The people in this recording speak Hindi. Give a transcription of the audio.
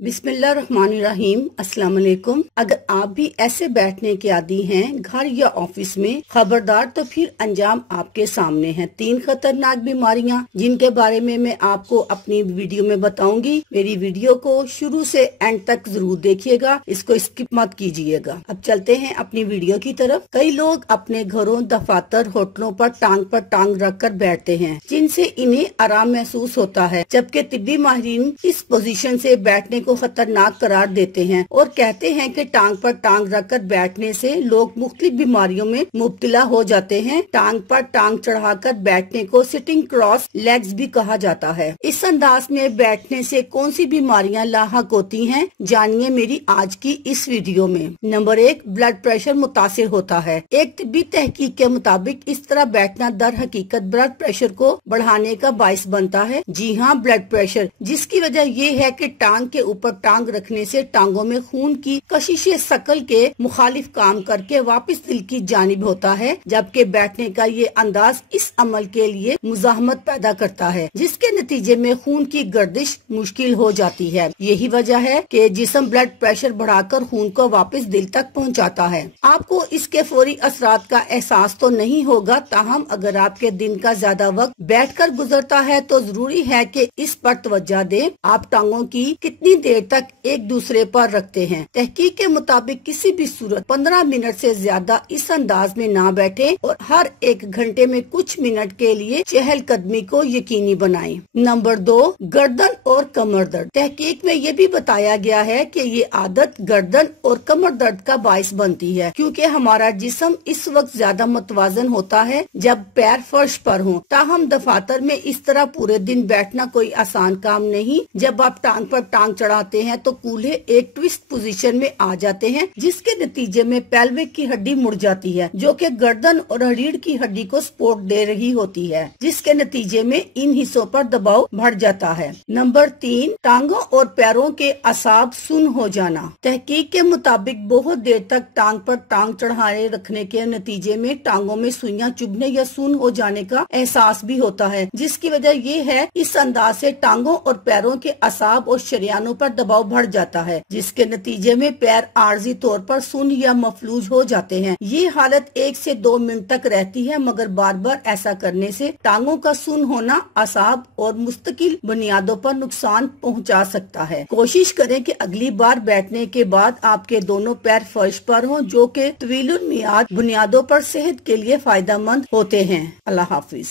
बिस्मिल्लाहिर्रहमानिर्रहीम। अस्सलाम वालेकुम। अगर आप भी ऐसे बैठने के आदी हैं घर या ऑफिस में, खबरदार, तो फिर अंजाम आपके सामने है। 3 खतरनाक बीमारियां जिनके बारे में मैं आपको अपनी वीडियो में बताऊंगी। मेरी वीडियो को शुरू से एंड तक जरूर देखिएगा, इसको स्किप मत कीजिएगा। अब चलते हैं अपनी वीडियो की तरफ। कई लोग अपने घरों, दफातर, होटलों पर टांग रख कर बैठते हैं, जिनसे इन्हें आराम महसूस होता है, जबकि तिब्बी माहिरीन इस पोजीशन से बैठने को खतरनाक करार देते हैं और कहते हैं कि टांग पर टांग रखकर बैठने से लोग मुख्तलिफ बीमारियों में मुब्तला हो जाते हैं। टांग पर टांग चढ़ाकर बैठने को सिटिंग क्रॉस लेग्स भी कहा जाता है। इस अंदाज में बैठने से कौन सी बीमारियां लाहक होती हैं, जानिए मेरी आज की इस वीडियो में। नंबर 1, ब्लड प्रेशर मुतासिर होता है। एक तिब्बी तहकीक के मुताबिक इस तरह बैठना दर हकीकत ब्लड प्रेशर को बढ़ाने का बाइस बनता है। जी हाँ, ब्लड प्रेशर, जिसकी वजह ये है कि टांग के ऊपर टांग रखने से टांगों में खून की कशिशे शकल के मुखालिफ काम करके वापस दिल की जानिब होता है, जबकि बैठने का ये अंदाज इस अमल के लिए मुजाहमत पैदा करता है, जिसके नतीजे में खून की गर्दिश मुश्किल हो जाती है। यही वजह है कि जिस्म ब्लड प्रेशर बढ़ाकर खून को वापस दिल तक पहुंचाता है। आपको इसके फौरी असरात का एहसास तो नहीं होगा, ताहम अगर आपके दिन का ज्यादा वक्त बैठकर गुजरता है तो जरूरी है कि इस पर तवज्जो दें। आप टांगों की कितनी देर तक एक दूसरे पर रखते हैं। तहकीक के मुताबिक किसी भी सूरत 15 मिनट से ज्यादा इस अंदाज में ना बैठें और हर 1 घंटे में कुछ मिनट के लिए चहलकदमी को यकीनी बनाएं। नंबर 2, गर्दन और कमर दर्द। तहकीक में ये भी बताया गया है कि ये आदत गर्दन और कमर दर्द का बाइस बनती है, क्योंकि हमारा जिस्म इस वक्त ज्यादा मुतवाजन होता है जब पैर फर्श पर हों। ताहम दफातर में इस तरह पूरे दिन बैठना कोई आसान काम नहीं। जब आप टांग पर टांग चढ़ाते हैं तो कूल्हे एक ट्विस्ट पोजीशन में आ जाते हैं, जिसके नतीजे में पेल्विक की हड्डी मुड़ जाती है, जो कि गर्दन और रीढ़ की हड्डी को सपोर्ट दे रही होती है, जिसके नतीजे में इन हिस्सों पर दबाव बढ़ जाता है। नंबर 3, टांगों और पैरों के असाब सुन्न हो जाना। तहकीक के मुताबिक बहुत देर तक टांग पर टांग चढ़ाए रखने के नतीजे में टांगों में सुइयां चुभने या सुन्न हो जाने का एहसास भी होता है, जिसकी वजह ये है इस अंदाज से टांगों और पैरों के असाब और शरियानों पर दबाव बढ़ जाता है, जिसके नतीजे में पैर आर्जी तौर पर सुन्न या मफलूज हो जाते हैं। ये हालत 1 से 2 मिनट तक रहती है, मगर बार बार ऐसा करने से टांगों का सुन्न होना असाब और मुस्तकिल बुनियादों पर नुकसान पहुंचा सकता है। कोशिश करें कि अगली बार बैठने के बाद आपके दोनों पैर फर्श पर हों, जो कि तवीलुल मियाद बुनियादों पर सेहत के लिए फायदेमंद होते हैं। अल्लाह हाफिज।